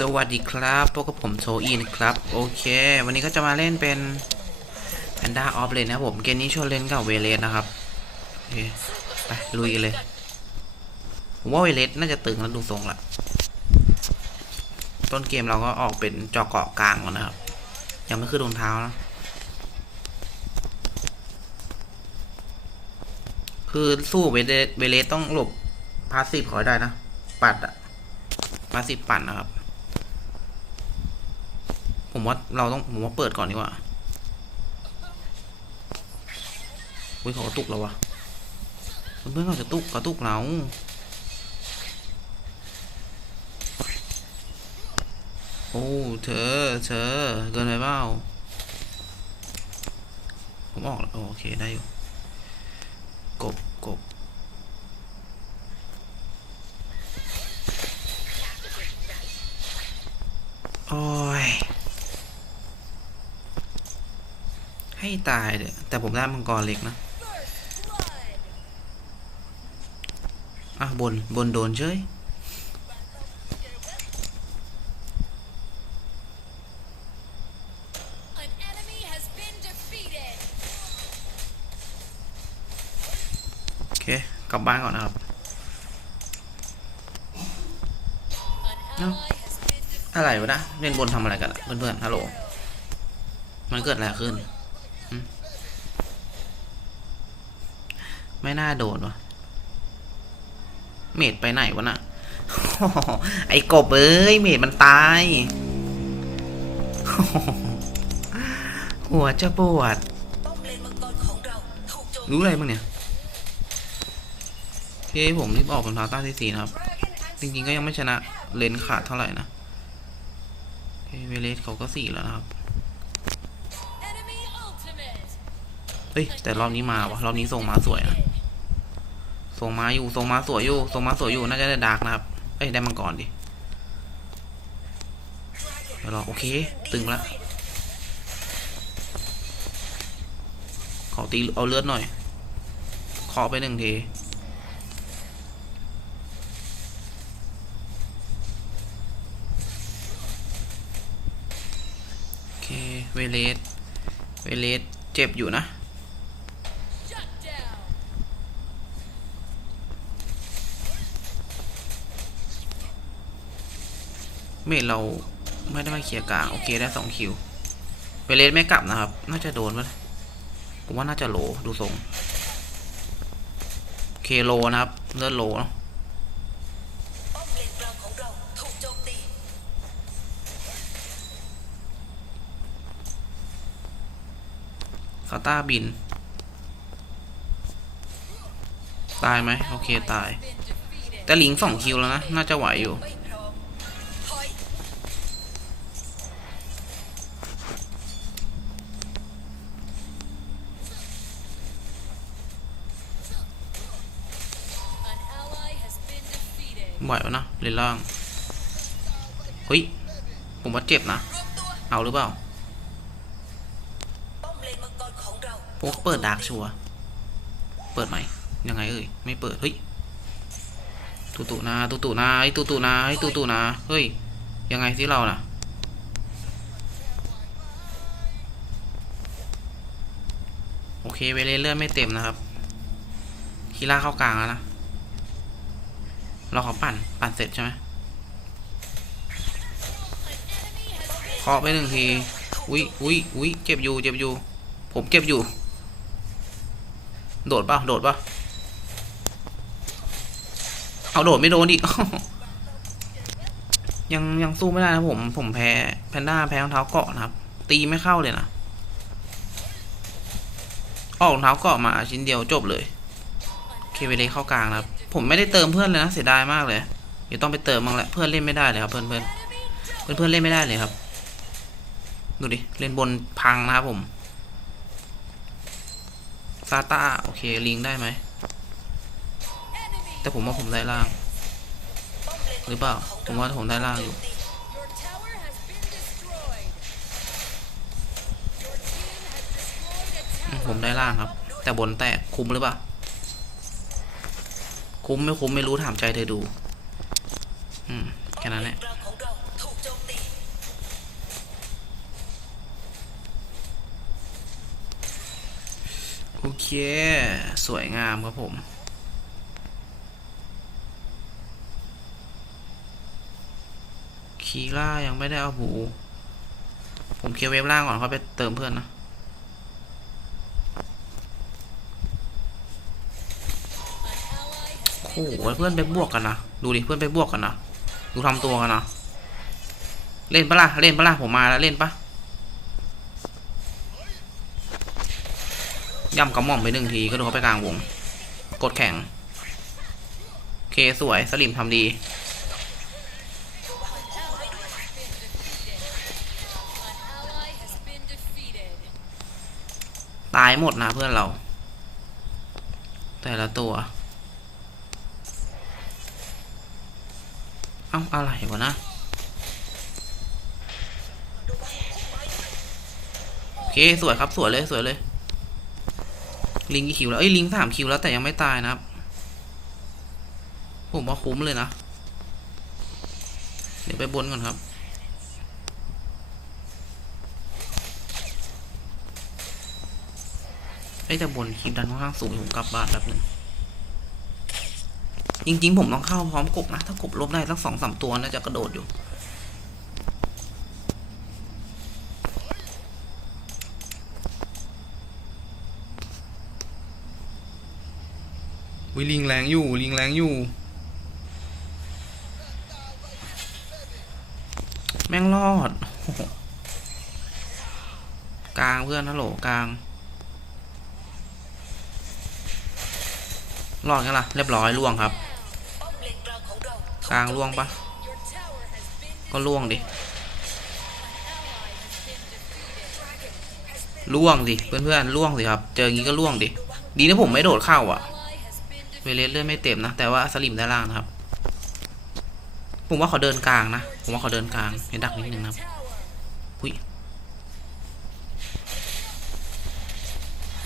สวัสดีครับพวกกับผมโชอีนะครับ โอเค วันนี้ก็จะมาเล่นเป็น Panda of เลยนะครับผม เกมนี้ชวนเล่นกับเวเลสนะครับโอเคไปลุยกันเลยผมว่าเวเลสน่าจะตึงแล้วดูทรงละต้นเกมเราก็ออกเป็นจอเกาะกลางก่อนนะครับ ยังไม่ขึ้นรองเท้านะคือสู้เวเลสเวเลสต้องหลบพาสซีฟขอได้นะ ปัดอะพาสซีฟปั่นนะครับ ผมว่าเราต้องผมว่าเปิดก่อนดีกว่าอุ้ยเขากระตุกเราวะเพื่อนๆเขาจะตุกกระตุกเราโอ้เธอเธอเกินไปเปล่าผมออกแล้วโอเคได้อยู่กบกบโอ้ย ให้ตายเดี๋ยแต่ผมได้มังกรเล็กนะอะบนบนโดนเฉยโอเคกลับบ้านก่อนนะครับอะไรวะนะเล่นบนทำอะไรกันอะเพื่อนๆฮัลโหลมันเกิดอะไรขึ้นหึไม่ น่าโดนวะเมดไปไหนวะน่ะ ไอ้กบเอ้ย เมดมันตาย หัวจะปวด รู้อะไรบ้างเนี่ยโอเคผมรีบออกเป็นพาต้าที่สี่นะครับ จริงๆก็ยังไม่ชนะเลนขาดเท่าไหร่นะเวเลสเขาก็สี่แล้วนะครับ เฮ้ย แต่รอบนี้มาวะรอบนี้ส่งมาสวยนะ ส่งมาอยู่ส่งมาสวยอยู่ส่งมาสวยอยู่น่าจะได้ดาร์กนะครับ เอ้ยได้มังกรดิเดี๋ยวรอโอเค ตึงละขอตีเอาเลือดหน่อย ขอไปหนึ่งทีโอเคเวเลสเวเลสเจ็บอยู่นะ เมดเราไม่ได้มาเคลียร์กลางโอเคได้สองคิวเวเลสไม่กลับนะครับ น่าจะโดนปะผมว่าน่าจะโหลดูทรงโอเคโลนะครับเลือดโลเนาะป้อมเลนกลางขาถูกโจมตีคาต้าบิน ตายไหมโอเคตาย แต่ลิงสองคิวแล้วนะ น่าจะไหวอยู่ ไหววะนะเลนล่างเฮ้ยผมว่าเจ็บนะ เอาหรือเปล่าป้อมเลนมังกเราพวกเปิดดาร์กชัวเปิดไหมยังไงเอ่ยไม่เปิดเฮ้ยตูตูนาตูตูนาไอ้ตูตูนาไอ้ตูตูนาเฮ้ยยังไงที่เราน่ะโอเคเวเลเลื่อนไม่เต็มนะครับคีล่าเข้ากลางแล้วนะ เราขอปั่น ปั่นเสร็จใช่ไหมเคาะไปหนึ่งที อุ้ยอุ้ยอุ้ยเจ็บอยู่ เจ็บอยู่ ผมเจ็บอยู่ โดดป่ะ โดดป่ะ เอาโดดไม่โดนอีกยังยังสู้ไม่ได้นะผม ผมแพ้แพนด้าแพ้รองเท้าเกาะนะครับ ตีไม่เข้าเลยนะออกรองเท้าเกาะมาชิ้นเดียวจบเลย เคเวเลเข้ากลางนะครับ ผมไม่ได้เติมเพื่อนเลยนะเสียดายมากเลยเดี๋ยวต้องไปเติมบ้งแหละเพื่อนเล่นไม่ได้เลยครับเพื่อนเพื่อนเพื่อนเพื่อนเล่นไม่ได้เลยครับ ดูดิเล่นบนพังนะครับผมซาต้าโอเคลิงได้ไหมแต่ผมว่าผมได้ล่าง หรือเปล่า ผมว่าผมได้ล่างอยู่ผมได้ล่างครับ แต่บนแตกคุ้มหรือเปล่า คุ้มไม่คุ้มไม่รู้ถามใจเธอดู อืมโอเคค่นั้นแหละกลางของเราถูกโจมตีโอเค สวยงามครับผม คีล่ายังไม่ได้เอาบู ผมเคลียร์เวฟล่างก่อนเขาไปเติมเพื่อนนะ โอ้โหเพื่อนไปบวกกันนะ ดูดิเพื่อนไปบวกกันนะ ดูทำตัวกันนะ เล่นปะล่ะ เล่นปะล่ะ ผมมาแล้วเล่นปะย่ำกระหม่อมไปหนึ่งทีก็โดนเขาไปกลางวง กดแข่ง เคสวยสลิมทำดีตายหมดนะเพื่อนเรา แต่ละตัว เอ้าอะไรวะนะ โอเค สวยครับ สวยเลย สวยเลย ลิงกี่คิวแล้ว เอ้ย ลิงสามคิวแล้วแต่ยังไม่ตายนะครับ ผมว่าคุ้มเลยนะ เดี๋ยวไปบนก่อนครับไอ้แต่บนคลิปดันค่อนข้างสูงผมกลับบ้านแป๊บนึง จริง ๆ ผมต้องเข้าพร้อมกบนะ ถ้ากบลบได้สักสองสามตัวน่าจะกระโดดอยู่ วิลิงแรงอยู่ลิงแรงอยู่ แม่งรอดโอ้โหกลางเพื่อนฮัลโหลกลางรอดกันล่ะเรียบร้อยล่วงครับ กลางล่วงปะก็ล่วงดิล่วงดิเพื่อนๆล่วงสิครับ เจออย่างงี้ก็ล่วงดิ ดีนะผมไม่โดดเข้าอะ เวเลสเลื่อนไม่เต็มนะ แต่ว่าสลิมด้านล่างนะครับ ผมว่าเขาเดินกลางนะ ผมว่าเขาเดินกลางเห็นดักนิดนึงนะครับ tower. หุย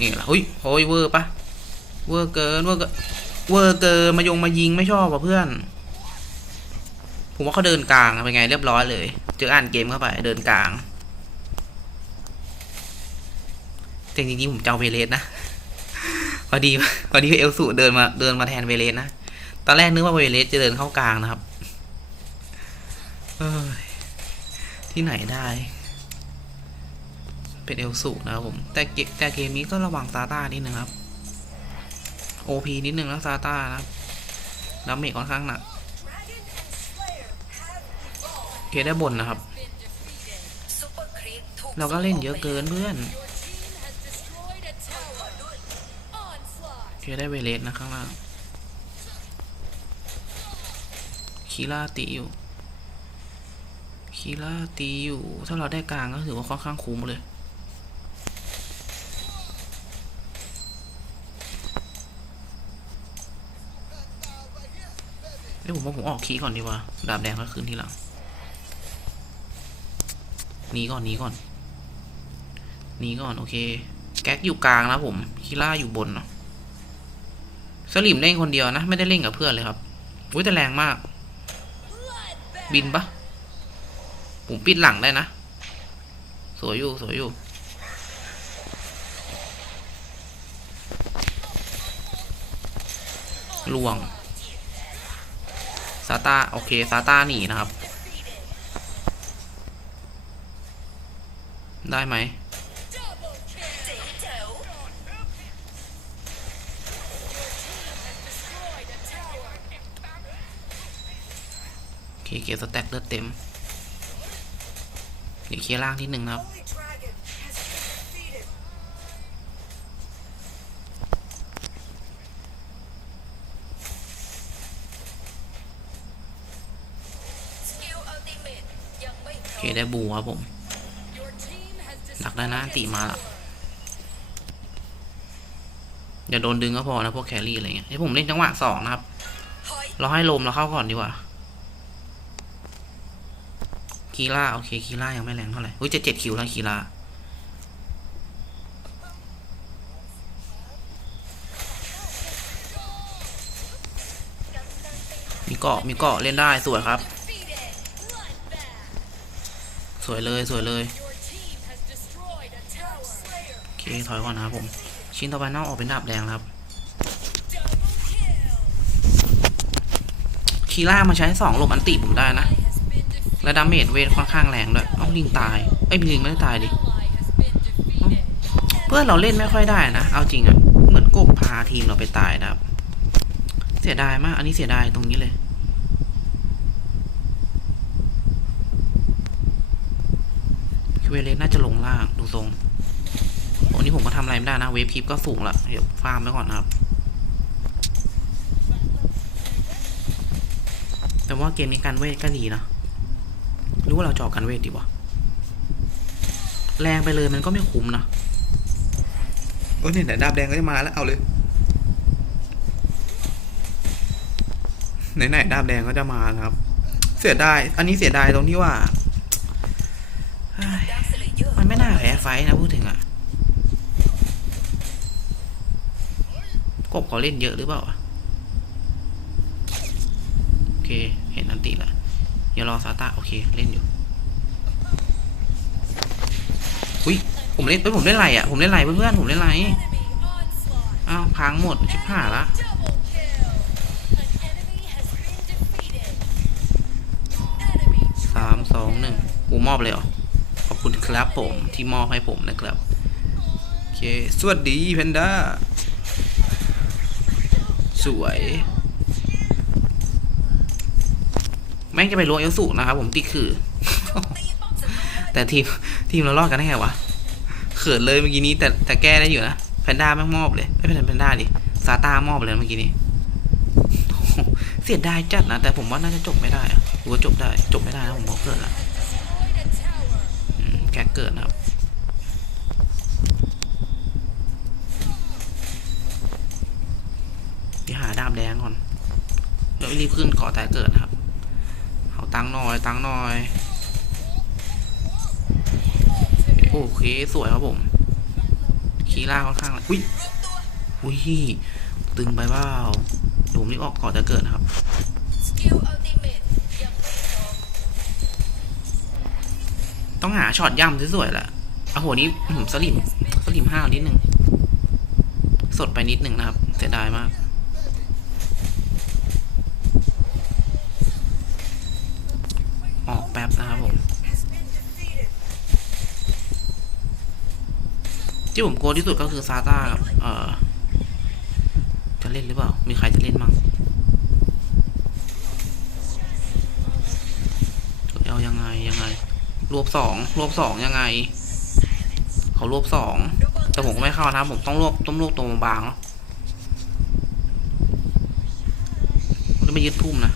นี่ละหุยโอ้ยเวอร์ปะเวอร์เกินเวอร์เกินเวอร์เกินมายงมายิงไม่ชอบว่ะเพื่อน ผมว่าเขาเดินกลางเป็นไงเรียบร้อยเลย เจออ่านเกมเข้าไปเดินกลางแต่จริงๆผมจะเอาเวเลสนะพอดีพอดีเอลสูเดินมาเดินมาแทนเวเลสนะตอนแรกนึกว่าเวเลสจะเดินเข้ากลางนะครับที่ไหนได้ เป็นเอลสูนะครับผม แต่แต่เกมนี้ก็ระวังซาต้านิดนึงครับโอพีนิดนึงแล้วซาต้านะครับดาเมจค่อนข้างหนัก เคได้บนนะครับ เราก็เล่นเยอะเกินเพื่อนเคได้เวเลสนะข้างล่างคีล่าตีอยู่คีล่าตีอยู่ ถ้าเราได้กลางก็ถือว่าค่อนข้างคุ้มเลยเอ้ยผมว่าผมออกคีก่อนดีกว่า ดาบแดงก็คืนทีหลัง หนีก่อนหนีก่อนหนีก่อน โอเค แก๊กอยู่กลางนะผมคีล่าอยู่บนเนาะสลิมเล่นคนเดียวนะ ไม่ได้เล่นกับเพื่อนเลยครับอุ้ยแต่แรงมาก บินปะผมปิดหลังได้นะ สวยอยู่ สวยอยู่ ลวง ซาตาโอเค ซาตาหนีนะครับ ได้ไหมเจ๋งแจ๋ว Destroyed a tower. โอเคเกียร์สแต็กเลือดเต็มเดี๋ยวเคลียร์ล่างนิดนึงนะครับสกิลอัลติเมทยังไม่พโอเคได้บูครับผม ดักได้นะตีมาละอย่าโดนดึงก็พอนะพวกแครี่อะไรเงี้ยให้ผมเล่นจังหวะสองนะครับถอยเราให้ลมเราเข้าก่อนดีกว่า คีล่าโอเค คีล่ายังไม่แรงเท่าไหร่อุ้ยเจ็ดเจ็ดคิวแล้วคีล่ามีเกาะมีเกาะเล่นได้สวยครับ สวยเลยสวยเลย เคถอยก่อนนะครับผม ชิ้นต่อไปน่าออกเป็นดาบแดงครับ คีล่ามาใช้สองหลบอันติผมได้นะ และดาเมจเวทค่อนข้างแรงด้วยเอ้าลิงตาย เอ้ยลิงไม่ได้ตายดิ เพื่อนเราเล่นไม่ค่อยได้นะ เอาจริงอะเหมือนกบพาทีมเราไปตายนะครับ เสียดายมาก อันนี้เสียดายตรงนี้เลยคิวเวเลสน่าจะลงล่างดูทรง ผมก็ทำอะไรไม่ได้นะ เวฟคลิปก็สูงละเดี๋ยวฟาร์มไปก่อนนะครับ แต่ว่าเกมนี้การเวทก็ดีนะหรือว่าเราจอกการเวทดีวะแรงไปเลยมันก็ไม่คุ้มนะโอ้ยเนี่ยดาบแดงก็จะมาแล้วเอาเลยไหนๆดาบแดงก็จะมานะครับ เสียดาย อันนี้เสียดายตรงที่ว่า มันไม่น่าแพ้ไฟนะพูดถึงอะ กบเขาเล่นเยอะหรือเปล่าโอเค เห็นอันติละอย่ารอซาตาโอเค เล่นอยู่อุ้ยผมเล่นเอ้ยผมเล่นไรอะ ผมเล่นไรเพื่อนๆผมเล่นไรอ้าวพังหมดชิบหายละสามสองหนึ่งกูมอบเลยเหรอ ขอบคุณครับผมที่มอบให้ผมนะครับ โอเค สวัสดีแพนด้า สวย แม่งจะไปล้วงเอลสูนะครับผมที่คือ แต่ทีมทีมเรารอดกันได้ไงวะ เขินเลยเมื่อกี้นี้แต่แต่แก้ได้อยู่นะ แพนด้าแม่งมอบเลย ไม่เป็นแพนด้าดิ ซาต้ามอบเลยเมื่อกี้นี้ เสียดายจัดนะ แต่ผมว่าน่าจะจบไม่ได้อะหรือว่าจบได้ จบไม่ได้นะผมบอกเกิดละแกเกิดนะครับ เดี๋ยวหาดาบแดงก่อนเดี๋ยวรีบขึ้นเกาะแต่เกิดนะครับ เอาตังค์หน่อยตังค์หน่อยโอเคสวยครับผมคีล่าค่อนข้างอุ้ยอุ้ยตึงไปเปล่าผมรีบออกเกาะแต่เกิดนะครับต้องหาช็อตย่ำสวยๆแหละเอาหัวนี้อื้อหือสลิมสลิมห้าวนิดนึง สดไปนิดนึงนะครับ เสียดายมาก ออกแป๊บนะครับผม ที่ผมกลัวที่สุดก็คือซาต้ากับเอ่อจะเล่นหรือเปล่า มีใครจะเล่นมั้งเอายังไงยังไง รวบสองรวบสองยังไง เขารวบสองแต่ผมก็ไม่เข้านะผมต้องรวบต้องรวบตรงบางๆเนาะผมจะไม่ยึดพุ่มนะ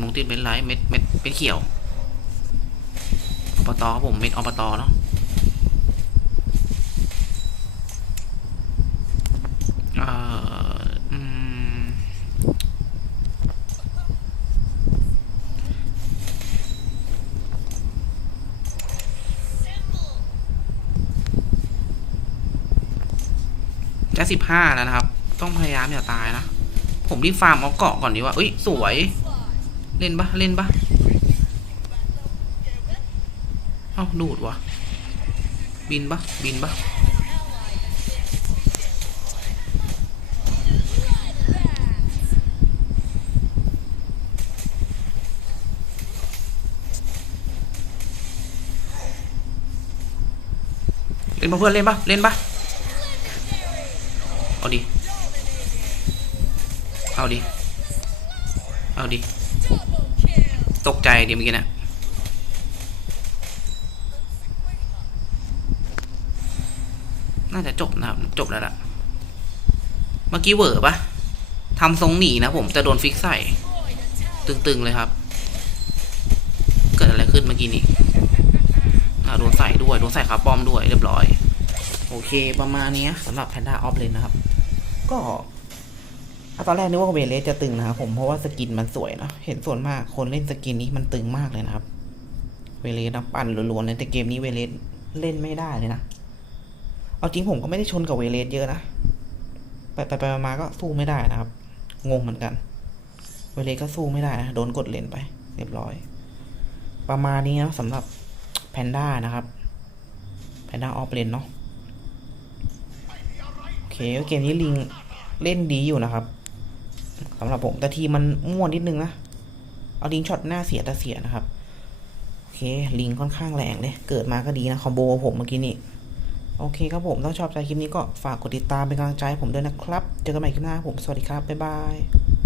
มงติดเป็นไรเม็ดเม็ดเป็นเขียวอบตครับผมเม็ดอบตเนาะเอ่ออืมจะสิบห้าแล้วนะครับ ต้องพยายามอย่าตายนะ ผมรีบฟาร์มเอาเกาะก่อนดีว่าเอ้ย สวย เล่นปะเล่นปะเอ้าดูดวะบินปะบินปะเล่นปะเพื่อนเล่นปะเล่นปะเอาดิ เอาดิ เอาดิ ตกใจเดี๋ยวเมื่อกี้นะน่าจะจบนะครับ จบแล้วล่ะ เมื่อกี้เวอปะทำทรงหนีนะผมจะโดนฟิกใส่ ตึงๆเลยครับ เกิดอะไรขึ้นเมื่อกี้นี้อ่โดนใส่ด้วย โดนใส่ขาป้อมด้วยเรียบร้อย โอเคประมาณนี้สำหรับ Panda Off เลยนะครับ ก็ ตอนแรกนึกว่าเวเลสจะตึงนะครับผมเพราะว่าสกินมันสวยนะเห็นส่วนมากคนเล่นสกินนี้มันตึงมากเลยนะครับ เวเลสนะปั่นล้วนๆเลยแต่เกมนี้เวเลสเล่นไม่ได้เลยนะเอาจริงผมก็ไม่ได้ชนกับเวเลสเยอะนะไปไปไปมาก็สู้ไม่ได้นะครับ งงเหมือนกัน เวเลก็สู้ไม่ได้นะโดนกดเลนไป เรียบร้อย ประมาณนี้นะสำหรับแพนด้านะครับแพนด้าออฟเลนเนาะโอเคเกมนี้ลิงเล่นดีอยู่นะครับ สำหรับผมแต่ทีมันม่วนนิดนึงนะ เอาลิงช็อตหน้าเสียแต่เสียนะครับ โอเค ลิงค่อนข้างแรงเลย เกิดมาก็ดีนะ คอมโบผมเมื่อกี้นี่ โอเคครับผมถ้าชอบใจคลิปนี้ก็ฝากกดติดตามเป็นกำลังใจให้ผมด้วยนะครับ เจอกันใหม่คลิปหน้าผม สวัสดีครับ บ๊ายบาย